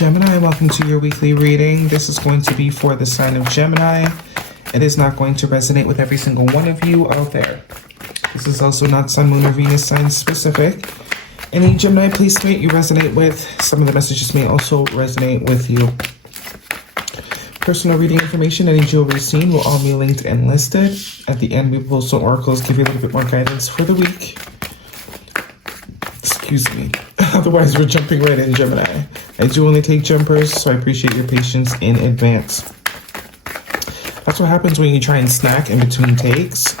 Gemini, welcome to your weekly reading. This is going to be for the sign of Gemini. It is not going to resonate with every single one of you out there. This is also not Sun, Moon, or Venus sign specific. Any Gemini placement you resonate with, some of the messages may also resonate with you. Personal reading information, any jewelry seen will all be linked and listed. At the end, we pull some oracles, give you a little bit more guidance for the week. Excuse me. Otherwise, we're jumping right in, Gemini. I do only take jumpers, so I appreciate your patience in advance. That's what happens when you try and snack in between takes.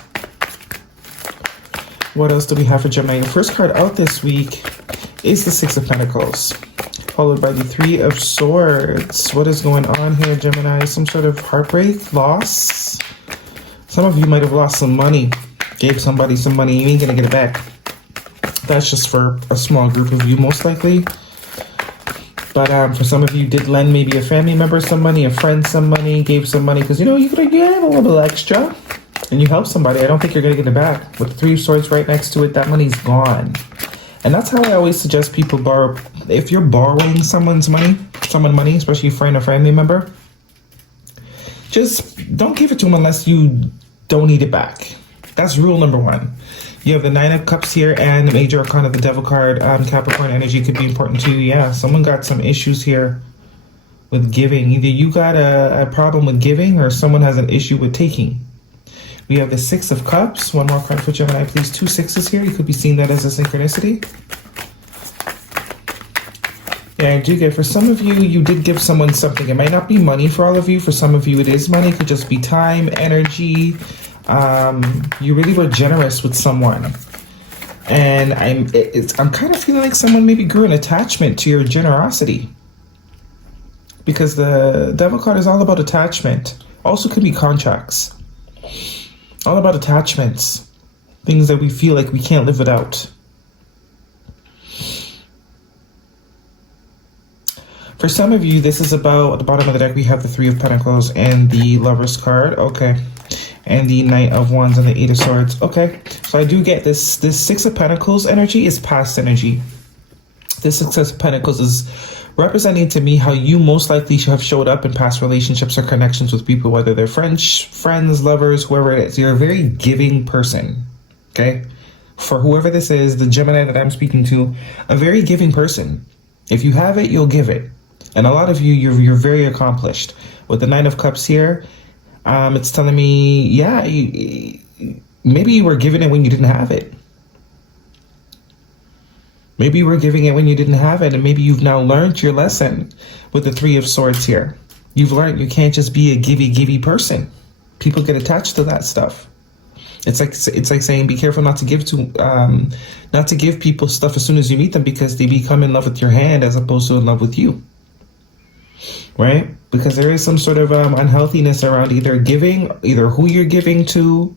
What else do we have for Gemini? The first card out this week is the Six of Pentacles, followed by the Three of Swords. What is going on here, Gemini? Some sort of heartbreak, loss? Some of you might have lost some money. Gave somebody some money, you ain't gonna get it back. That's just for a small group of you, most likely. But for some of you, did lend maybe a family member some money, a friend some money, gave some money, because, you know, you could have given a little extra, and you helped somebody. I don't think you're going to get it back. With the Three of Swords right next to it, that money's gone. And that's how I always suggest people borrow. If you're borrowing someone money, especially a friend or family member, just don't give it to them unless you don't need it back. That's rule number one. You have the Nine of Cups here and the Major Arcana, the Devil card. Capricorn energy could be important to you. Yeah, someone got some issues here with giving. Either you got a problem with giving or someone has an issue with taking. We have the Six of Cups. One more card for Gemini, please. 2 sixes here. You could be seeing that as a synchronicity. Yeah, I do get, for some of you, you did give someone something. It might not be money for all of you. For some of you, it is money. It could just be time, energy. You really were generous with someone, and I'm kind of feeling like someone maybe grew an attachment to your generosity, because the Devil card is all about attachment. Also could be contracts, all about attachments, things that we feel like we can't live without. For some of you, this is about, at the bottom of the deck, we have the Three of Pentacles and the Lover's card. Okay. And the Knight of Wands and the Eight of Swords. Okay, so I do get this. This Six of Pentacles energy is past energy. This Six of Pentacles is representing to me how you most likely should have showed up in past relationships or connections with people, whether they're friends, lovers, whoever it is. You're a very giving person, okay? For whoever this is, the Gemini that I'm speaking to, a very giving person. If you have it, you'll give it. And a lot of you, you're very accomplished. With the Nine of Cups here, it's telling me, yeah, maybe you were giving it when you didn't have it. Maybe you were giving it when you didn't have it, and maybe you've now learned your lesson with the Three of Swords here. You've learned you can't just be a givey person. People get attached to that stuff. It's like saying, be careful not to give people stuff as soon as you meet them, because they become in love with your hand as opposed to in love with you. Right? Because there is some sort of unhealthiness around either who you're giving to,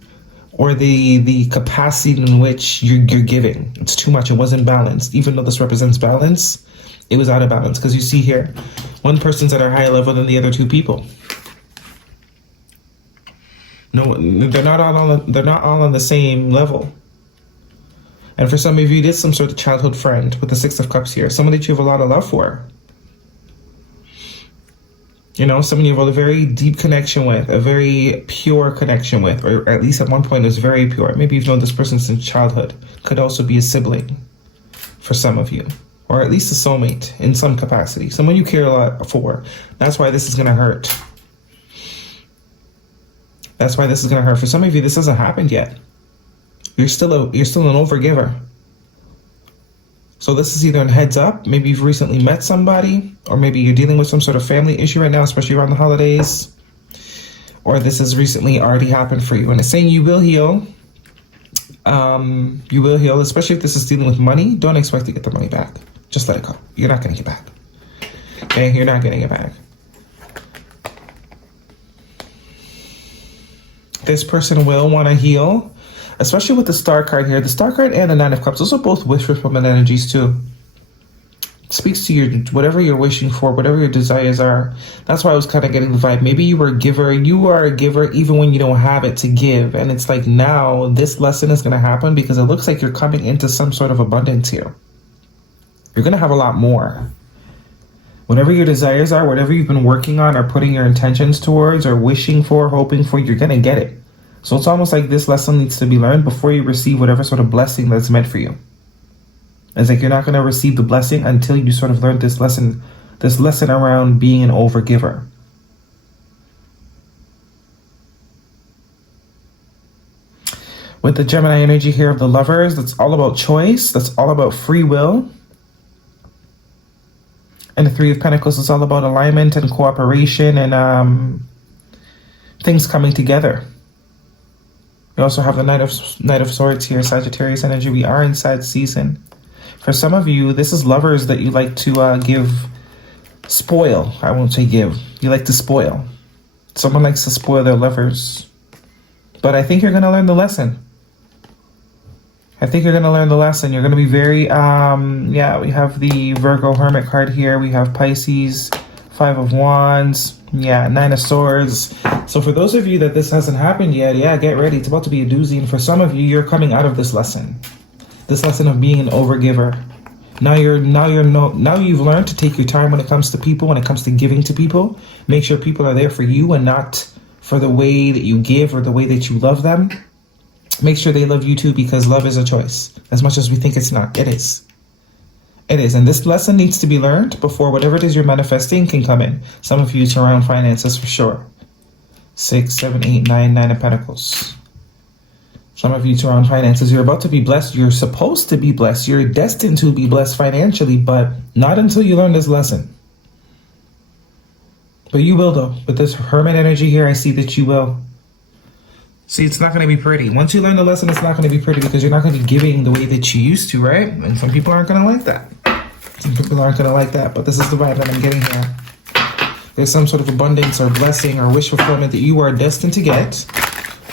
or the capacity in which you're giving. It's too much. It wasn't balanced. Even though this represents balance, it was out of balance. Because you see here, one person's at a higher level than the other two people. No, they're not all on the same level. And for some of you, it is some sort of childhood friend with the Six of Cups here. Someone that you have a lot of love for. You know, someone you have a very deep connection with, a very pure connection with, or at least at one point it was very pure. Maybe you've known this person since childhood. Could also be a sibling for some of you, or at least a soulmate in some capacity. Someone you care a lot for. That's why this is going to hurt. That's why this is going to hurt. For some of you, this hasn't happened yet. You're still an overgiver. So this is either a heads up, maybe you've recently met somebody, or maybe you're dealing with some sort of family issue right now, especially around the holidays, or this has recently already happened for you. And it's saying you will heal. You will heal, especially if this is dealing with money. Don't expect to get the money back. Just let it go. You're not going to get it back. Okay, you're not getting it back. This person will want to heal. Especially with the Star card here. The Star card and the Nine of Cups. Those are both wish fulfillment energies too. It speaks to your whatever you're wishing for, whatever your desires are. That's why I was kind of getting the vibe. Maybe you were a giver. You are a giver even when you don't have it to give. And it's like now this lesson is going to happen because it looks like you're coming into some sort of abundance here. You're going to have a lot more. Whatever your desires are, whatever you've been working on or putting your intentions towards or wishing for, hoping for, you're going to get it. So it's almost like this lesson needs to be learned before you receive whatever sort of blessing that's meant for you. It's like you're not going to receive the blessing until you sort of learn this lesson around being an overgiver. With the Gemini energy here of the Lovers, that's all about choice. That's all about free will. And the Three of Pentacles is all about alignment and cooperation and things coming together. We also have the Knight of Swords here, Sagittarius energy. We are in Sag season. For some of you, this is lovers that you like to spoil. I won't say give. You like to spoil. Someone likes to spoil their lovers. But I think you're going to learn the lesson. I think you're going to learn the lesson. You're going to be very, yeah, we have the Virgo Hermit card here. We have Pisces, Five of Wands, yeah, Nine of Swords. So for those of you that this hasn't happened yet, yeah, get ready. It's about to be a doozy. And for some of you, you're coming out of this lesson. This lesson of being an overgiver. Now you've learned to take your time when it comes to people, when it comes to giving to people. Make sure people are there for you and not for the way that you give or the way that you love them. Make sure they love you too, because love is a choice. As much as we think it's not, it is. It is. And this lesson needs to be learned before whatever it is you're manifesting can come in. Some of you, it's around finances for sure. 6, 7, 8, 9, 9 of Pentacles. Some of you, it's around finances. You're about to be blessed. You're supposed to be blessed. You're destined to be blessed financially, but not until you learn this lesson. But you will, though. With this Hermit energy here, I see that you will. See, it's not going to be pretty. Once you learn the lesson, it's not going to be pretty because you're not going to be giving the way that you used to, right? And some people aren't going to like that. Some people aren't going to like that, but this is the vibe that I'm getting here. There's some sort of abundance or blessing or wish fulfillment that you are destined to get,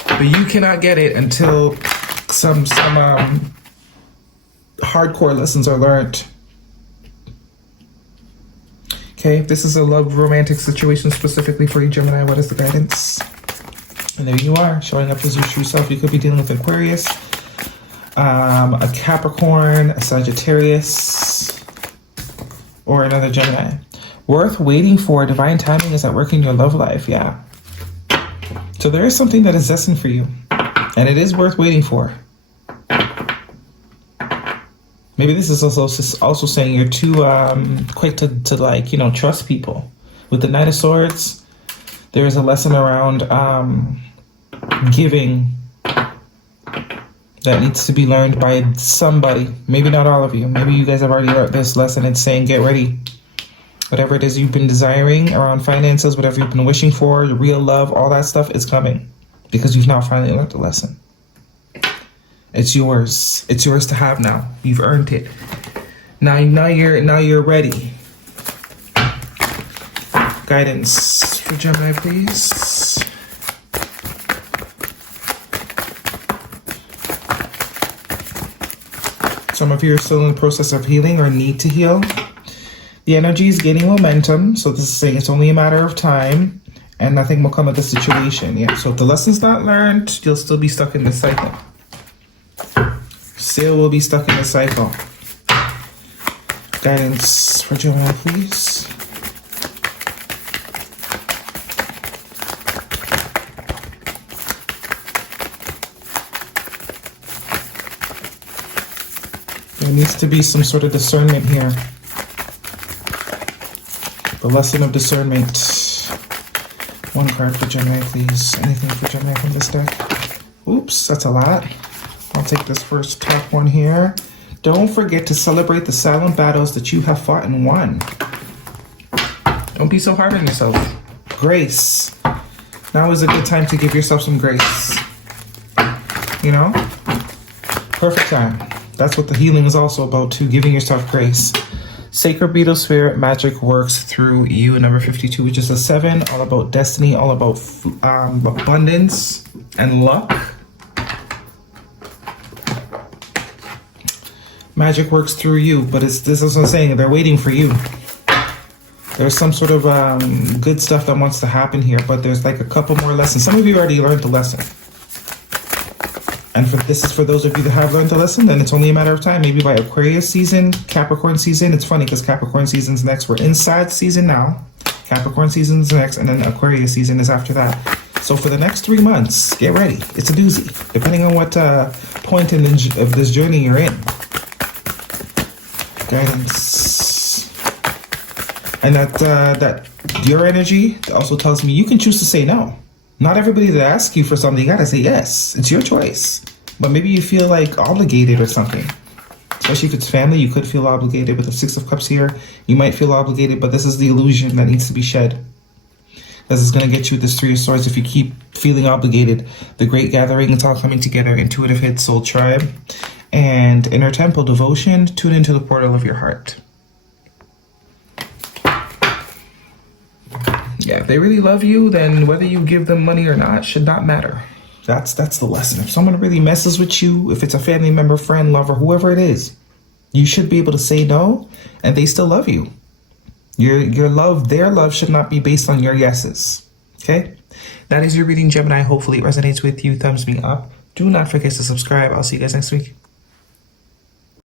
but you cannot get it until some hardcore lessons are learned. Okay, this is a love romantic situation specifically for you, Gemini. What is the guidance? And there you are, showing up as your true self. You could be dealing with Aquarius, a Capricorn, a Sagittarius, or another Gemini. Worth waiting for. Divine timing is at work in your love life, yeah. So there is something that is destined for you, and it is worth waiting for. Maybe this is also saying you're too quick to like, trust people. With the Knight of Swords, there is a lesson around giving that needs to be learned by somebody. Maybe not all of you. Maybe you guys have already learned this lesson. It's saying get ready. Whatever it is you've been desiring around finances, whatever you've been wishing for, real love, all that stuff is coming because you've now finally learned the lesson. It's yours. It's yours to have now. You've earned it. Now you're ready. Guidance for Gemini, please. Some of you are still in the process of healing or need to heal. The energy is gaining momentum, so this is saying it's only a matter of time, and nothing will come of the situation. Yeah. So if the lesson's not learned, you'll still be stuck in this cycle. Still will be stuck in this cycle. Guidance for Gemini, please. There needs to be some sort of discernment here. The lesson of discernment. One card for Gemini, please. Anything for Gemini from this deck? Oops, that's a lot. I'll take this first top one here. Don't forget to celebrate the silent battles that you have fought and won. Don't be so hard on yourself. Grace. Now is a good time to give yourself some grace. Perfect time. That's what the healing is also about too, giving yourself grace. Sacred Beetle Spirit Magic works through you. Number 52, which is a 7, all about destiny, all about abundance and luck. Magic works through you, but this is what I'm saying. They're waiting for you. There's some sort of good stuff that wants to happen here, but there's like a couple more lessons. Some of you already learned the lesson. And this is for those of you that have learned to listen, then it's only a matter of time. Maybe by Aquarius season, Capricorn season. It's funny because Capricorn season's next. We're inside season now. Capricorn season's next, and then Aquarius season is after that. So for the next 3 months, get ready. It's a doozy, depending on what point of this journey you're in. Guidance. And that your energy also tells me you can choose to say no. Not everybody that asks you for something, you gotta say yes. It's your choice. But maybe you feel like obligated or something. Especially if it's family, you could feel obligated. With the Six of Cups here, you might feel obligated, but this is the illusion that needs to be shed. This is going to get you this Three of Swords if you keep feeling obligated. The Great Gathering, it's all coming together. Intuitive Hit, Soul Tribe, and Inner Temple, Devotion. Tune into the portal of your heart. Yeah, if they really love you, then whether you give them money or not should not matter. That's the lesson. If someone really messes with you, if it's a family member, friend, lover, whoever it is, you should be able to say no, and they still love you. Your love, their love should not be based on your yeses. Okay? That is your reading, Gemini. Hopefully it resonates with you. Thumbs me up. Do not forget to subscribe. I'll see you guys next week.